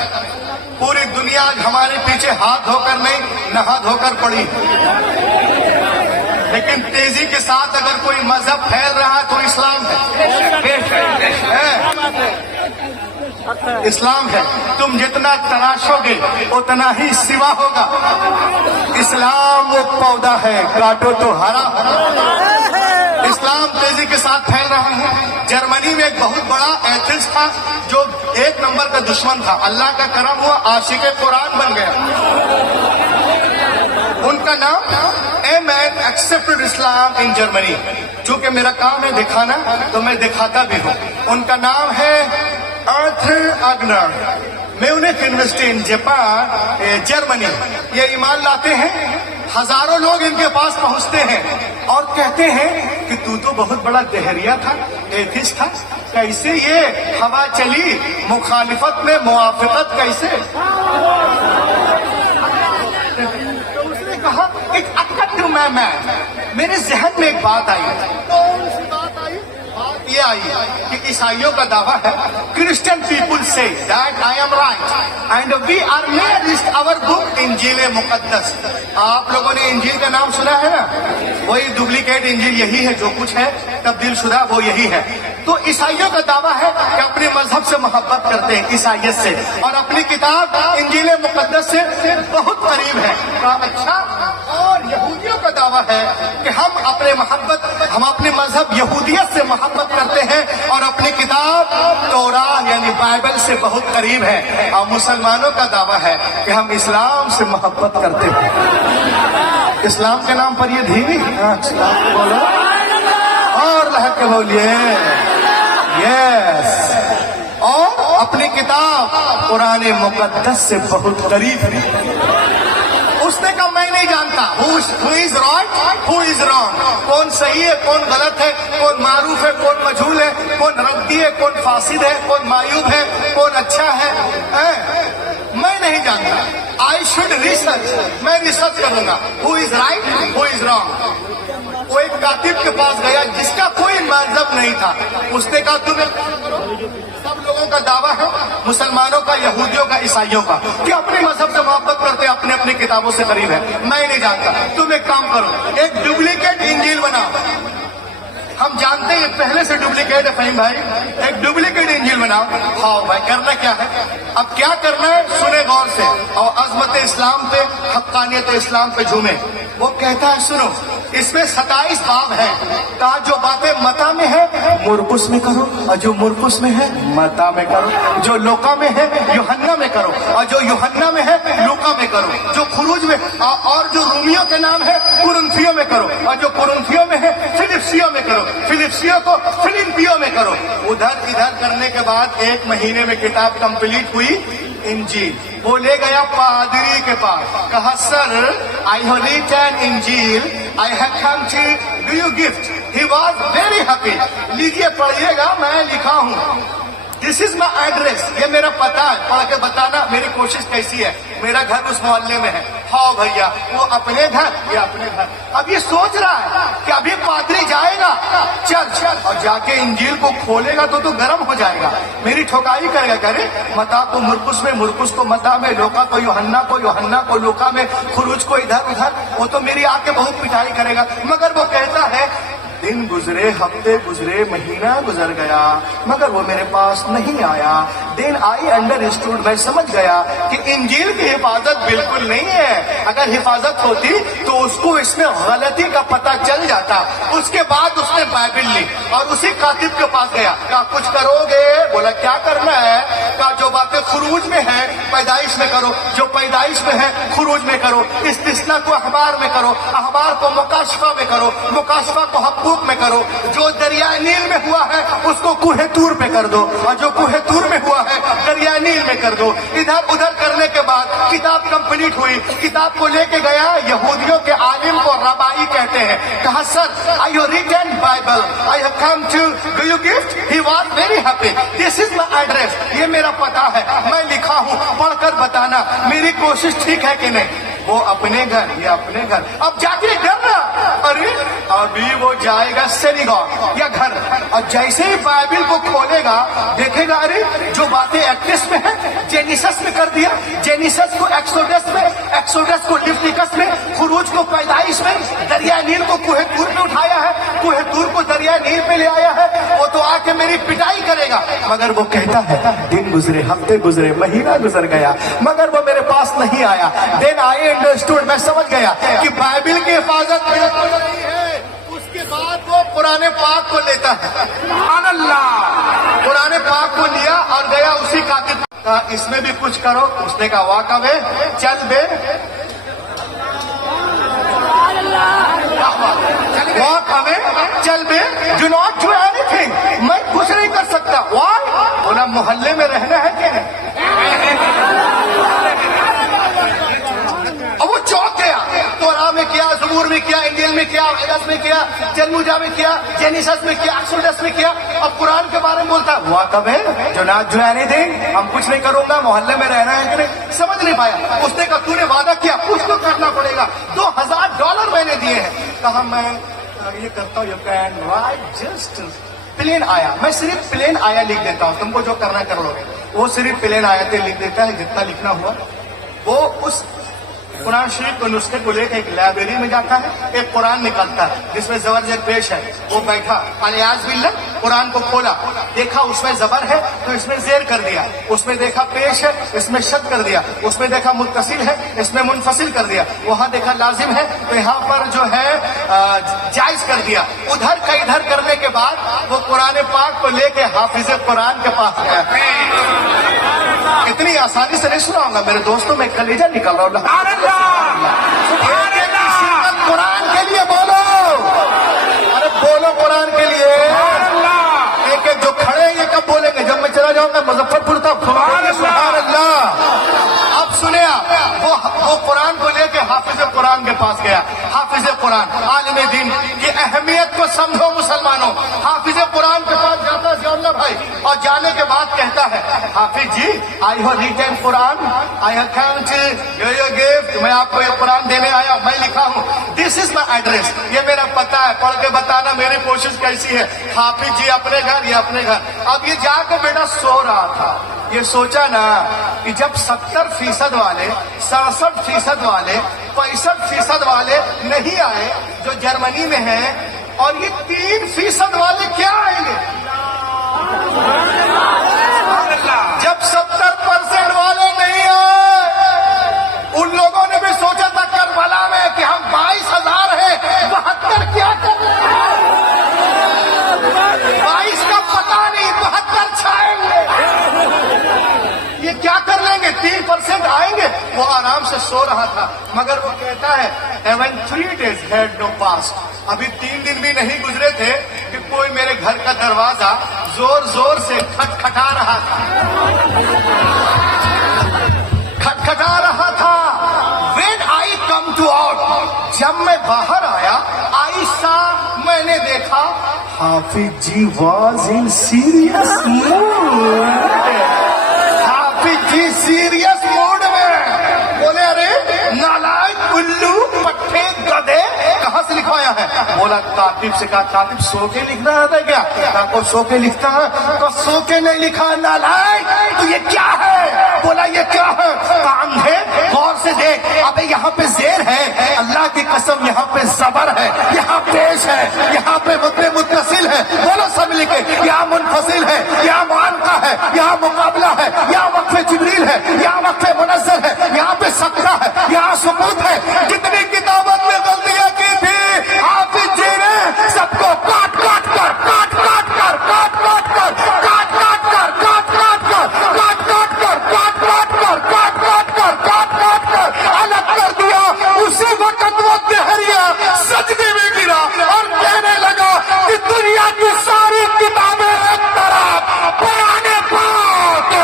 پوری دنیا آج ہمارے پیچھے ہاتھ دھو کر نہیں، نہا دھو کر پڑی. لیکن تیزی کے ساتھ اگر کوئی مذہب پھیل رہا ہے تو اسلام ہے. اسلام ہے. تم جتنا تراشو گے اتنا ہی سوا ہوگا. اسلام وہ پودا ہے، کاٹو تو ہرا. اسلام تیزی کے ساتھ پھیل رہا ہے. جرمنی میں ایک بہت بڑا ایتھسٹ تھا جو 1 نمبر کا دشمن تھا. اللہ کا کرم ہوا، عاشق قرآن بن گیا. ان کا نام اے مین ایکسپٹڈ اسلام ان جرمنی. چونکہ میرا کام ہے دکھانا تو میں دکھاتا بھی ہوں. ان کا نام ہے Arthur Agner. Munich University in Japan, Germany. یہ ایمان لاتے ہیں، ہزاروں لوگ ان کے پاس پہنچتے ہیں. اور کہتے ہیں کہ تو بہت بڑا دہریہ تھا، ایتھسٹ تھا، کیسے یہ ہوا چلی مخالفت میں موافقت کیسے؟ تو اس نے کہا ایک اکٹ میں میرے ذہن میں ایک بات آئی، بات یہ آئی کہ عیسائیوں کا دعویٰ ہے Christian people say that I am right and we are nearest our book انجیل مقدس. آپ لوگوں نے انجیل کا نام سنا ہے نا، وہی ڈپلیکیٹ انجیل یہی ہے، جو کچھ ہے تبدیل شدہ وہ یہی ہے. تو عیسائیوں کا دعویٰ ہے کہ اپنے مذہب سے محبت کرتے ہیں، عیسائیت سے، اور اپنی کتاب انجیل مقدس سے بہت قریب ہے. کہا اچھا. اور یہودیوں کا دعویٰ ہے کہ ہم اپنے مذہب یہودیت سے محبت کرتے ہیں اور اپنی کتاب تورات یعنی بائبل سے بہت قریب ہے. اور مسلمانوں کا دعویٰ ہے کہ ہم اسلام سے محبت کرتے ہیں. اسلام کے نام پر یہ دھیمی بولو اور لہک کے بولیے یس. اور اپنی کتاب قرآن مقدس سے بہت قریب ہے. اس نے کہا میں نہیں جانتا who is right, who is wrong، کون صحیح ہے کون غلط ہے، کون معروف ہے کون مجہول ہے، کون ردی ہے کون فاسد ہے، کون معیوب ہے کون اچھا ہے. میں نہیں جانتا. I should research، میں ریسرچ کروں گا who is right, who is wrong. وہ ایک کاتب کے پاس گیا جس کا کوئی مذہب نہیں تھا. اس نے کہا تمہیں سب لوگوں کا دعویٰ ہے، مسلمانوں کا، یہودیوں کا، عیسائیوں کا، کہ اپنے مذہب سے محبت کرتے ہیں، اپنے اپنی کتابوں سے قریب ہے. میں نہیں جانتا. تم ایک کام کرو، ایک ڈپلیکیٹ انجیل بناؤ. ہم جانتے ہیں پہلے سے ڈپلیکیٹ ہے فہیم بھائی. ایک ڈپلیکیٹ انجیل بناؤ. ہاں بھائی کرنا کیا ہے؟ اب کیا کرنا ہے سنے غور سے اور عظمت اسلام پہ حقانیت اسلام پہ جھومے. وہ کہتا ہے سنو اس میں 27 باب ہے. کہا جو باتیں متا میں ہے مرقس میں کرو، اور جو مرقس میں ہے متا میں کرو. جو لوکا میں ہے یوحنا میں کرو، اور جو یوحنا میں ہے لوکا میں کرو. جو خروج میں اور جو رومیوں کے نام ہے کرنتھیوں میں کرو، اور جو کرنتھیوں میں ہے فلپسیوں میں کرو. فلپسیوں کو فلپیوں میں کرو. ادھر ادھر کرنے کے بعد 1 مہینے میں کتاب کمپلیٹ ہوئی انجیل. وہ لے گیا پادری کے پاس. کہا سر I have written انجیل, I have come to do you gift. He was very happy. لیجیے پڑھیے گا میں لکھا ہوں. دس از مائی ایڈریس، یہ میرا پتہ ہے. پڑھ کے بتانا میری کوشش کیسی ہے. میرا گھر اس محلے میں ہے. ہاں بھیا وہ اپنے گھر یہ اپنے گھر. اب یہ سوچ رہا ہے کہ ابھی پادری جائے گا چل اور جا کے انجیل کو کھولے گا تو گرم ہو جائے گا، میری ٹھوکائی کرے گا. کرے متا کو مرقس میں، مرقس کو متا میں، لوکا کو یوحنا کو، یوحنا کو لوکا میں، خروج کو ادھر ادھر. وہ تو میری آ کے بہت پٹائی کرے گا. مگر وہ کہتا ہے دن گزرے، ہفتے گزرے، مہینہ گزر گیا، مگر وہ میرے پاس نہیں آیا. دین آئی انڈرسٹوڈ، میں سمجھ گیا کہ انجیل کی حفاظت بالکل نہیں ہے. اگر حفاظت ہوتی تو اس کو اس میں غلطی کا پتہ چل جاتا. اس کے بعد اس نے بائبل لی اور اسی کاتب کے پاس گیا. کہا کچھ کرو گے؟ بولا کیا کرنا ہے؟ کہا جو باتیں خروج میں ہے پیدائش میں کرو، جو پیدائش میں ہے خروج میں کرو. استثناء کو اخبار میں کرو، اخبار کو مکاشفہ میں کرو، مکاشفہ کو حقوق میں کرو. جو دریائے نیل میں ہوا ہے اس کو کوہ طور پہ کر دو، اور جو کوہ طور میں ہوا ہے دریائے نیل میں کر دو. ادھر ادھر کرنے کے بعد کتاب کمپلیٹ ہوئی. کتاب کو لے کے گیا یہودیوں کے عالم کو ربائی کہتے ہیں. کہا سر I have written Bible, I have come to do you gift. He was very happy. This is my address. یہ میرا پتہ ہے، میں لکھا ہوں، پڑھ کر بتانا میری کوشش ٹھیک ہے کہ نہیں. وہ اپنے گھر یہ اپنے گھر. اب جا کے کرنا. ارے ابھی وہ جائے گا سینیگاگ یا گھر، اور جیسے ہی بائبل کو کھولے گا دیکھے گا ارے جو باتیں ایکٹس میں ہیں جینیسس میں کر دیا، جینیسس کو ایکسوڈس میں، ایکسوڈس کو لیویٹیکس میں، خروج کو پیدائش میں، دریائے نیل کو کوہ طور میں اٹھایا ہے، کوہ طور کو دریائے نیل پہ لے آیا ہے. وہ تو آ کے میری پٹائی کرے گا. مگر وہ کہتا ہے دن گزرے، ہفتے گزرے، مہینہ گزر گیا، مگر وہ میرے پاس نہیں آیا. دین آئی انڈرسٹوڈ، میں سمجھ گیا کہ بائبل کی حفاظت بالکل نہیں ہے. اس کے بعد وہ قرآن پاک کو لیتا ہے. سبحان اللہ. قرآن پاک کو لیا اور گیا اسی کاتب. کہا اس میں بھی کچھ کرو. اس نے کہا واقع بے چل بے واک اوے چل بے do not do any thing. میں کچھ نہیں کر سکتا. وائی؟ بولا محلے میں رہنا ہے کہ نہیں. اب وہ چوک گیا. تو میں کیا زبور میں میں کیا, انڈین میں کیا, ویدس میں کیا, جنموجا میں کیا, جینیسس میں کیا, ایکسوڈس میں کیا, اب قرآن کے بارے میں بولتا ہوا کب ہے جو ناچ جو ہے نہیں دیں, ہم کچھ نہیں کروں گا, محلے میں رہنا ہے کہ نہیں, سمجھ نہیں پایا. اس نے کہا تو نے وعدہ کیا, کچھ تو کرنا پڑے گا, $2000 میں نے دیے ہیں. کہا میں یہ کرتا ہوں, you can write just plain آیا, میں صرف پلین آیا لکھ دیتا ہوں, تم کو جو کرنا کر لو گے. وہ صرف پلین آیتیں لکھ دیتا ہے, جتنا لکھنا ہوا. وہ اس قرآن شریف کو نسخے کو لے کے ایک لائبریری میں جاتا ہے, ایک قرآن نکالتا ہے جس میں زبر زیر پیش ہے. وہ بیٹھا, الیاز باللہ, قرآن کو کھولا, دیکھا اس میں زبر ہے تو اس میں زیر کر دیا, اس میں دیکھا پیش ہے اس میں شد کر دیا, اس میں دیکھا متصل ہے اس میں منفصل کر دیا, وہاں دیکھا لازم ہے تو یہاں پر جو ہے جائز کر دیا. ادھر کا ادھر کرنے کے بعد وہ قرآن پاک کو لے کے حافظ قرآن کے پاس گیا. اتنی آسانی سے نہیں سناؤں گا میرے دوستوں, میں کلیجہ نکل رہا ہوں. قرآن کے لیے بولو, ارے بولو قرآن کے لیے. ایک ایک جو کھڑے ہیں یہ کب بولیں گے, جب میں چلا جاؤں گا مظفر پور تک. سبحان اللہ. اب سنیں آپ, وہ قرآن کو لے کے حافظ قرآن کے پاس گیا. حافظ قرآن, عالم دین کی اہمیت کو سمجھو مسلمانوں. حافظ قرآن کے پاس جاتا ہے ضیاء اللہ بھائی, اور جانے کے بعد کہتا ہے, Hafiz ji I have written Quran, I have come to your gift, میں آپ کو یہ قرآن دینے آیا, میں لکھا ہوں, دس از مائی ایڈریس, یہ میرا پتہ ہے, پڑھ کے بتانا میری کوشش کیسی ہے. حافظ جی اپنے گھر, یہ اپنے گھر. اب یہ جا کے بیٹا سو رہا تھا, یہ سوچا نا کہ جب 70% والے, 67% والے, 65% والے نہیں آئے جو جرمنی میں ہیں, اور یہ 3% والے کیا آئیں گے. جب 70% والے نہیں آئے, ان لوگوں نے بھی سوچا تھا کربلا میں کہ ہم 22,000 ہیں, 72 کیا کر رہے ہیں, 22 کا پتہ نہیں, 72 چھائیں گے, یہ کیا کر لیں گے. 3% آئیں گے. وہ آرام سے سو رہا تھا, مگر وہ کہتا ہے even 3 days had no passed, ابھی 3 دن بھی نہیں گزرے تھے کہ کوئی میرے گھر کا دروازہ زور زور سے کھٹکھٹا رہا تھا, کھٹکھٹا رہا تھا. when I come to out, جب میں باہر آیا, عائشہ میں نے دیکھا حافظ جی was in serious mood. حافظ جی سیریس موڈ میں. بولے ارے نالائق, الو, پٹھے, گدھے, کہاں سے لکھوایا ہے. بولا کاتب سے کہا, کاتب سو کے لکھنا ہے کیا. کہا کو سو کے لکھتا ہے, تو سو کے نہیں لکھا. نالائق, تو یہ کیا ہے. بولا یہ کیا ہے. کام ہے, غور سے دیکھ, ابے یہاں پہ زیر ہے, اللہ کی قسم یہاں پہ زبر ہے, یہاں پیش ہے, یہاں پہ متصل ہے. بولو سب لکھے, یہاں منفصل ہے, یہاں معانقہ ہے, یہاں مقابلہ ہے, یہاں وقف جبریل ہے, یہاں وقف منزل ہے, یہاں پہ سکتہ ہے, یہاں سکوت ہے. کتنی کتابت میں غلطیاں کی تھی. حافظ جی نے سب کو کاٹ کاٹ کر الگ کر دیا. اسی وقت وہ دہریا سجدے میں گرا اور کہنے لگا کہ دنیا کی ساری کتابیں ایک طرف, قرآن پاک.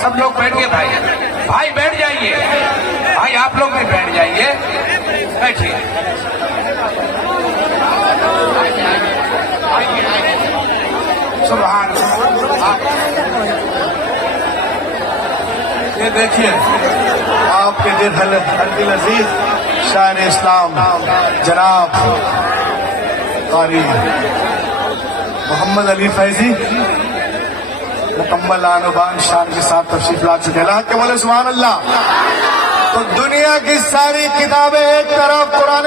سب لوگ بیٹھیے بھائی, بھائی بیٹھ جائیے, بھائی آپ لوگ بھی بیٹھ جائیے, بیٹھیے. سبحان اللہ. یہ دیکھیے آپ کے دل عزیز شاعر اسلام جناب قاری محمد علی فیضی مکمل آن و بان شان کے ساتھ تشریف لا چکے. اللہ کے بولے سبحان اللہ. تو دنیا کی ساری کتابیں ایک طرف, قرآن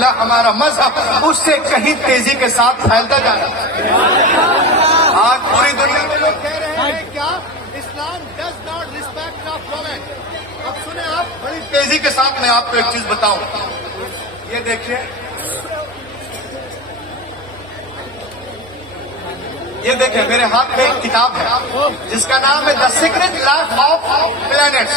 اللہ ہمارا مذہب اس سے کہیں تیزی کے ساتھ پھیلتا جا رہا ہے. آج پوری دنیا میں لوگ کہہ رہے ہیں کیا Islam does not respect of women. اب سنیں آپ, بڑی تیزی کے ساتھ میں آپ کو ایک چیز بتاؤں. یہ دیکھیے, یہ دیکھیں میرے ہاتھ میں ایک کتاب ہے جس کا نام ہے دا سیکرٹ لائف آف پلانٹس.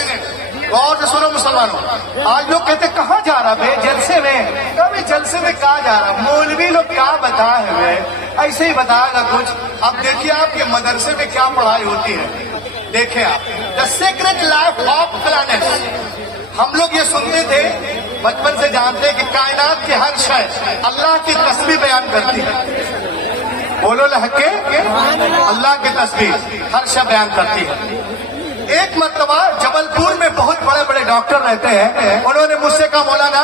اور جو سنو مسلمانوں, آج لوگ کہتے کہاں جا رہا بھائی جلسے میں, کبھی جلسے میں کہاں جا رہا, مولوی لوگ کیا بتائے ہوئے ایسے ہی بتائے گا کچھ. اب دیکھیے آپ کے مدرسے میں کیا پڑھائی ہوتی ہے. دیکھیں آپ, دا سیکرٹ لائف آف پلانٹس. ہم لوگ یہ سنتے تھے بچپن سے, جانتے کہ کائنات کی ہر شے اللہ کی تسبیح بیان کرتی ہے. بولو لہکے, اللہ کی تسبیح ہر شے بیان کرتی ہے. ایک مرتبہ جبل پور میں بہت بڑے بڑے ڈاکٹر رہتے ہیں, انہوں نے مجھ سے کہا مولانا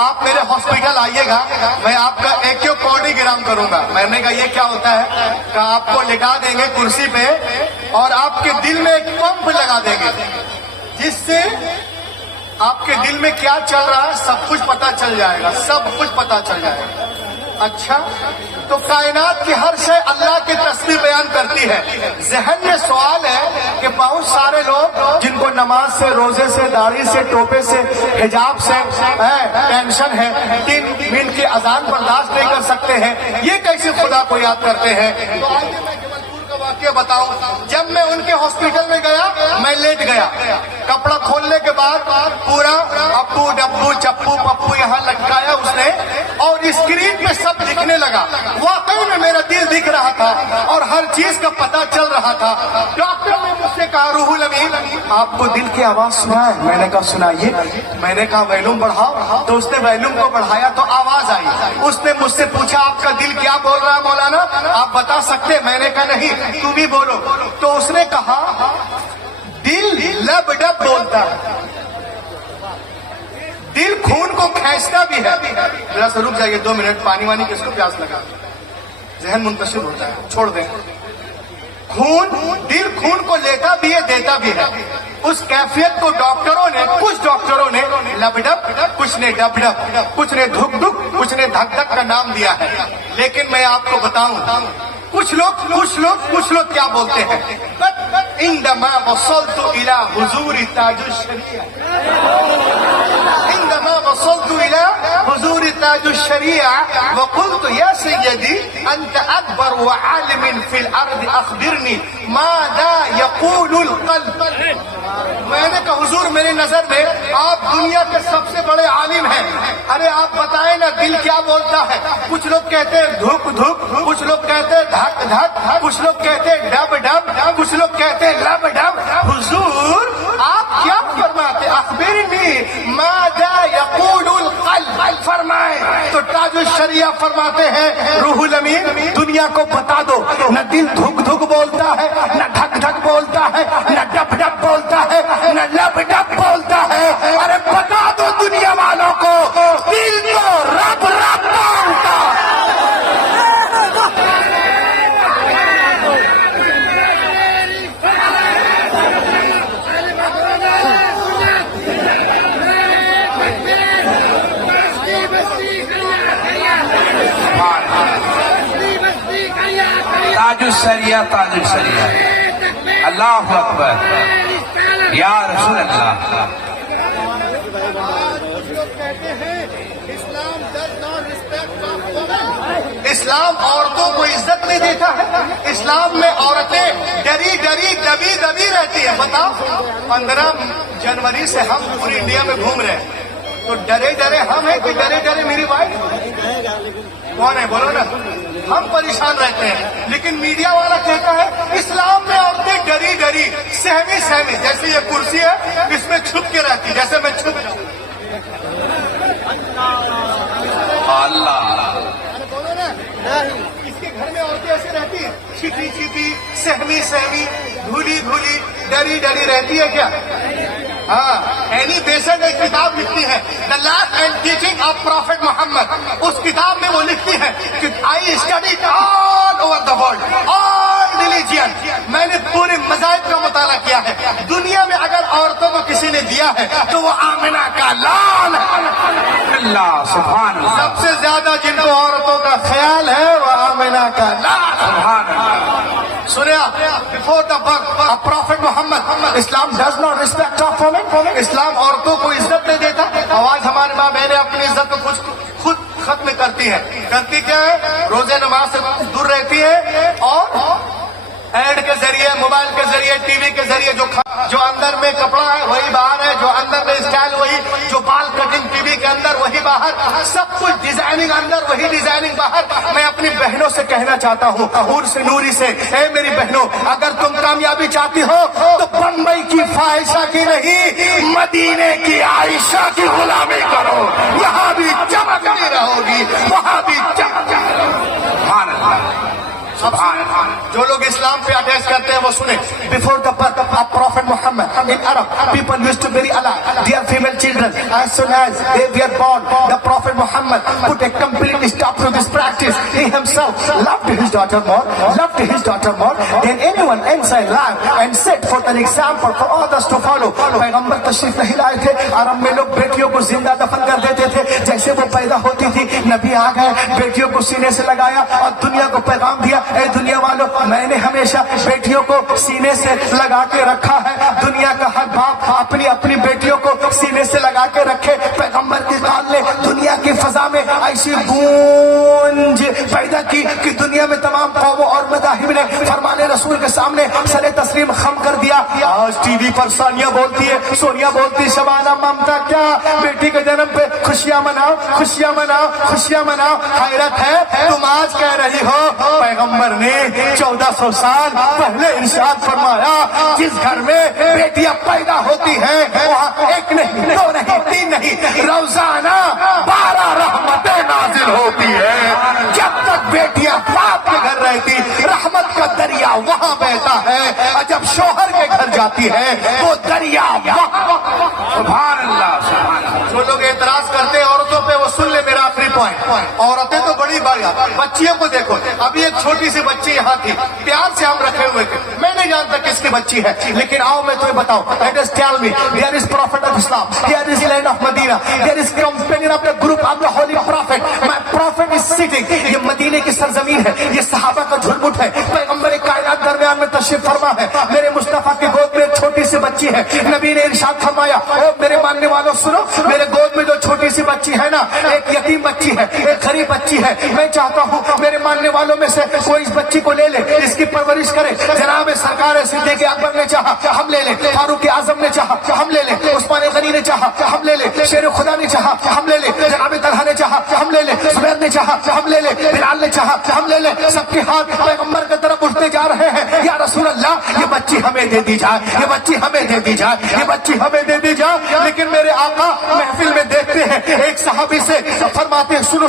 آپ میرے ہاسپٹل آئیے گا, میں آپ کا ایکیوکارڈیوگرام کروں گا. میں نے کہا یہ کیا ہوتا ہے؟ کہا آپ کو لٹا دیں گے کرسی پہ اور آپ کے دل میں ایک پمپ لگا دیں گے جس سے آپ کے دل میں کیا چل رہا ہے سب کچھ پتا چل جائے گا, سب کچھ پتا چل جائے گا. اچھا, تو کائنات کی ہر شے اللہ کی تسبیح بیان کرتی ہے. ذہن میں سوال ہے کہ بہت سارے لوگ جن کو نماز سے, روزے سے, داڑھی سے, ٹوپے سے, حجاب سے ٹینشن ہے, 3 منٹ کی اذان برداشت نہیں کر سکتے ہیں, یہ کیسے خدا کو یاد کرتے ہیں؟ تو آئیے میں جبل پور کا واقعہ بتاؤں. جب میں ان کے ہاسپٹل میں گیا, میں لیٹ گیا. کپڑا کھولنے کے بعد پورا ابو ڈبو چپو پپو یہاں لٹکایا اس نے, اور اسکرین پہ سب دکھنے لگا. واقعی میں میرا دل دکھ رہا تھا اور ہر چیز کا پتہ چل رہا تھا. ڈاکٹر نے مجھ سے کہا روح الامین آپ کو دل کی آواز سنا ہے؟ میں نے کہا سنائیے. میں نے کہا ویلوم بڑھاؤ, تو اس نے ویلوم کو بڑھایا تو آواز آئی. اس نے مجھ سے پوچھا آپ کا دل کیا بول رہا ہے مولانا, آپ بتا سکتے؟ میں نے کہا نہیں, تم بھی بولو. تو اس نے کہا دل لب ڈب بولتا ہے, دل خون کو کھینچتا بھی ہے. ذرا سا رک جائیے 2 منٹ, پانی وانی کس کو پیاس لگا, ذہن منتشر ہوتا ہے, چھوڑ دیں. دل خون کو لیتا بھی ہے دیتا بھی ہے. اس کیفیت کو ڈاکٹروں نے, کچھ ڈاکٹروں نے لب ڈب, کچھ نے ڈب ڈب, کچھ نے دھک دھک, کچھ نے دھک دھک کا نام دیا ہے. لیکن میں آپ کو بتاؤں کچھ لوگ کیا بولتے ہیں, عندما وصلت الى حضور تاج الشریعہ, عندما وصلت الى حضور تاج الشریعہ وقلت یا سیدی انت اکبر وعالم فی الارض اخبرنی ماذا یقول القلب. میں نے کہا حضور میری نظر میں آپ دنیا کے سب سے بڑے عالم ہیں, ارے آپ بتائیں نا دل کیا بولتا ہے. کچھ لوگ کہتے ہیں دھک دھک, کچھ لوگ کہتے ہیں دھک دھک, کچھ لوگ کہتے ہیں ڈب ڈب, کچھ لوگ کہتے ہیں لب ڈب. حضور آپ کیا فرماتے؟ اخبرنی ماذا یقول القلب, فرمائیں. تو تاج الشریعہ فرماتے ہیں روح الامین دنیا کو بتا دو, نہ دل دھک دھک بولتا ہے, نہ ڈھک ڈھک بولتا ہے, نہ ڈب ڈب بولتا ہے, نہ لب ڈب بولتا ہے. ارے بتا دو دنیا والوں کو دل تو رب رب بولتا. تاج الشریعہ, تاج الشریعہ, اللہ اکبر, یا رسول اللہ. اسلام عورتوں کو عزت نہیں دیتا ہے. اسلام میں عورتیں ڈری ڈری دبی دبی رہتی ہیں. بتاؤ 15 جنوری سے ہم پوری انڈیا میں گھوم رہے ہیں, تو ڈرے ڈرے ہم ہیں کہ ڈرے ڈرے میری وائف کون ہے؟ بولو نا. ہم پریشان رہتے ہیں, لیکن میڈیا والا کہتا ہے اسلام میں عورتیں ڈری ڈری سہمی سہمی, جیسے یہ کرسی ہے اس میں چھپ کے رہتی, جیسے میں چھپ جاؤں. اللہ, بولو نا, اس کے گھر میں عورتیں ایسے رہتی ہیں چھپی چھپی, سہمی سہمی, دھولی دھولی, ڈری ڈری رہتی ہے کیا؟ ہاں, اینی بیسن ایک کتاب لکھتی ہے the life and teaching of prophet Muhammad. اس کتاب میں وہ لکھتی ہے کہ I studied all over the world, all religion. میں نے پورے مذاہب کا مطالعہ کیا ہے. دنیا میں اگر عورتوں کو کسی نے دیا ہے تو وہ آمنہ کا لال ہے. اللہ سبحان اللہ سب سے زیادہ جن کو عورتوں کا خیال ہے وہ آمنہ کا لالا. سبحان اللہ. سنیا, before the birth of Prophet Muhammad, Islam does not respect of women. اسلام عورتوں کو عزت نہیں دیتا. آواز ہماری ماں بہنیں اپنی عزت کو خود ختم کرتی ہے. کرتی کیا ہے؟ روزے نماز سے دور رہتی ہے اور ایڈ کے ذریعے, موبائل کے ذریعے, ٹی وی کے ذریعے جو اندر میں کپڑا ہے وہی باہر ہے, جو اندر میں اسٹائل وہی, جو بال کٹنگ ٹی وی کے اندر وہی باہر, سب کچھ ڈیزائننگ اندر وہی ڈیزائننگ باہر. میں اپنی بہنوں سے کہنا چاہتا ہوں, حور سے نوری سے, اے میری بہنوں, اگر تم کامیابی چاہتی ہو تو بمبئی کی فاحشہ کی نہیں, مدینے کی عائشہ کی غلامی کرو. یہاں بھی چمکتی رہو گی, وہاں بھی چمکتی رہو گی. سبحان اللہ. جو لوگ اسلام پہ اٹیچ کرتے ہیں وہ سنیں. Before the birth of Prophet Muhammad in Arab, people used to bury alive their female children. As soon as they were born, the Prophet Muhammad put a complete stop to this practice. He himself loved his daughter more than anyone inside life and set forth an example for others to follow. پیغمبر تشریف نہیں لائے تھے, عرب میں لوگ بیٹیوں کو زندہ دفن کر دیتے تھے. جیسے وہ پیدا ہوتی تھی, نبی آ گئے, بیٹیوں کو سینے سے لگایا اور دنیا کو پیغام دیا, اے دنیا والوں, میں نے ہمیشہ بیٹیوں کو سینے سے لگا کے رکھا ہے. دنیا کا ہر باپ اپنی بیٹیوں کو سینے سے لگا کے رکھے. پیغمبر کی قال نے دنیا کی فضا میں ایسی گونج پیدا کی کہ دنیا میں تمام قوموں اور مذاہب نے فرمان رسول کے سامنے سر تسلیم خم کر دیا. آج ٹی وی پر سونیا بولتی ہے, شبانہ, ممتا, کیا بیٹی کے جنم پہ خوشیاں مناؤ. حیرت ہے, تم آج کہہ رہی ہو پیغمبر نے 1400 سال پہلے ارشاد فرمایا جس گھر میں بیٹیاں پیدا ہوتی ہیں وہاں ایک نہیں, دو نہیں, تین نہیں, روزانہ 12 رحمتیں نازل ہوتی ہیں. جب تک بیٹیاں باپ کے گھر رہتی رحمت کا دریا وہاں بہتا ہے, اور جب شوہر کے گھر جاتی ہے وہ دریا سبحان اللہ. جو لوگ اعتراض کرتے ہیں عورتوں پہ, وہ سن لے میرا آخری پوائنٹ. عورتیں تو بڑی بات, بچیوں کو دیکھو. ابھی ایک چھوٹی سی بچی یہاں تھی, پیار سے ہم رکھے ہوئے تھے, میں نہیں جانتا کس کی بچی ہے, لیکن آؤ میں تمہیں بتاؤں. Just tell me, there is Prophet of Islam, here is land of Medina, there is companion of the group of the Holy Prophet. My Prophet is sitting. یہ مدینے کی سرزمین ہے, یہ صحابہ کا جھرمٹ ہے, پیغمبر کائنات درمیان میں تشریف فرما ہے. میرے مصطفیٰ کی گود میں ایک چھوٹی سی بچی ہے. نبی نے ارشاد فرمایا, او میرے ماننے والوں سنو, میرے گود میں جو چھوٹی سی بچی ہے نا, ایک یتیم بچی ہے, ایک غریب بچی ہے. میں چاہتا ہوں میرے ماننے والوں میں سے کوئی اس بچی کو لے لے, اس کی پرورش کرے. جناب سرکار صدیق اکبر نے چاہا ہم لے لیں, فاروق اعظم نے چاہا ہم لے لیں, عثمان غنی نے چاہا ہم لے لیں, شیر خدا نے چاہا ہم لے لیں, جناب طلحہ نے چاہا ہم لے لیں, زبیر نے چاہا ہم لے لیں, بلال نے چاہا ہم لے لیں. سب کے ہاتھ پیغمبر کی طرف اٹھتے جا رہے ہیں, یا رسول اللہ یہ بچی ہمیں دے دی جائے, یہ بچی ہمیں دے دی جائے, یہ بچی ہمیں دے دی جائے. لیکن میرے آقا محفل میں دیکھتے ہیں ایک صحابی سے فرماتے ہیں سنو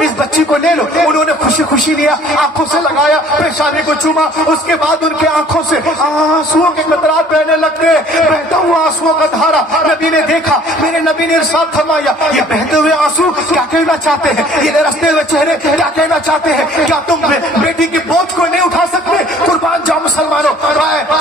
اس بچی کو لے لو. انہوں نے خوشی خوشی لیا, آنکھوں سے لگایا, پیشانی کو چوما, اس کے بعد ان کے آنکھوں سے آنسوؤں کے قطرات بہنے لگ گئے, بہتا ہوا آنسوؤں کا دھارا. نبی نے دیکھا, میرے نبی نے ارشاد فرمایا یہ بہتے ہوئے آنسو کیا کہنا چاہتے ہیں, یہ رستے ہوئے چہرے کیا کہنا چاہتے ہیں, کیا تم بیٹی کی بوجھ کو نہیں اٹھا سکتے؟ قربان جاؤ مسلمانوں.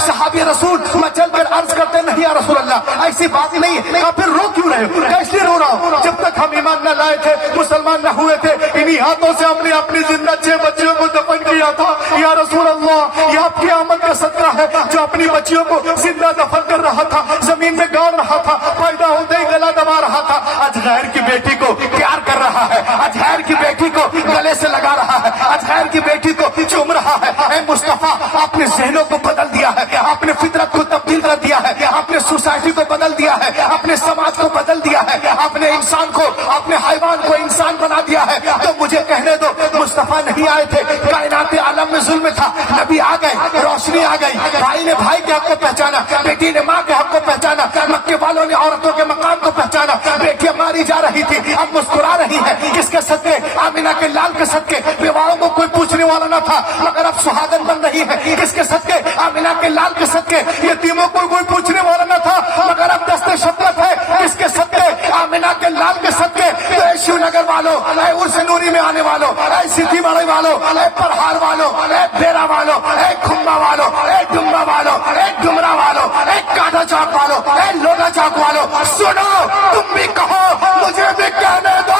صحابی رسول مچل کر عرض کرتے نہیں یا رسول اللہ ایسی بات نہیں ہے, پھر رو کیوں رہے ہو, کیسے رو رہا ہو؟ جب تک ہم ایمان نہ لائے تھے, مسلمان نہ ہوئے تھے, انہی ہاتھوں سے ہم نے اپنی زندہ 6 بچیوں کو دفن کیا تھا. یا رسول اللہ یہ آپ کی آمد کا صدقہ ہے جو اپنی بچیوں کو زندہ دفن کر رہا تھا, زمین میں گاڑ رہا تھا, پیدا ہوتے ہی گلا دبا رہا تھا, آج غیر کی بیٹی کو پیار کر رہا ہے, آج غیر کی بیٹی کو گلے سے لگا رہا ہے, آج غیر کی بیٹی کو چوم رہا ہے. اے مصطفیٰ آپ نے ذہنوں کو بدل دیا ہے, آپ نے فطرت کو تبدیل کر دیا ہے, آپ نے سوسائٹی کو بدل دیا ہے, آپ نے سماج کو بدل دیا ہے, آپ نے انسان کو, آپ نے حیوان کو انسان بنا دیا ہے. تو مجھے کہنے دو مصطفیٰ نہیں آئے تھے, کائنات عالم میں ظلم تھا, نبی آ گئے, روشنی آ گئی, بھائی نے بھائی کے حق کو پہچانا, بیٹی نے ماں کے حق کو پہچانا, مکے والوں نے عورتوں کے مقام کو پہچانا. بیٹیاں ماری جا رہی تھی, اب مسکرا رہی ہے, کس کے صدقے؟ آمینہ کے لال کے صدقے. بیواؤں کو کوئی پوچھنے والا نہ تھا مگر اب سہاگن بن رہی ہے, کس کے صدقے؟ آمینہ کے لال کے صدقے. یتیموں کو کوئی پوچھنے والا نہ تھا مگر اب دستے شفقت ہے, کس کے صدقے؟ آمینہ کے لال کے صدقے. تو اے شیو نگر والوں, اے عرس نوری میں آنے والوں, اے سیدھی بڑے والوں, اے پرہار والوں, اے بیرا والوں, اے کھمبا والوں, اے ڈمرا والوں, اے ڈمرا والوں, اے کاٹا چاک والوں, اے لونا چاک والوں, سنو تم بھی کہو مجھے بھی کہنے دو.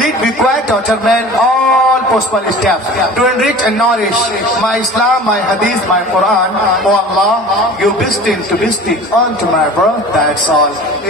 Lead be quiet, daughter man, all possible steps to enrich and nourish my Islam, my Hadith, my Quran. Oh Allah, you destined to be stick onto my birth, that's all.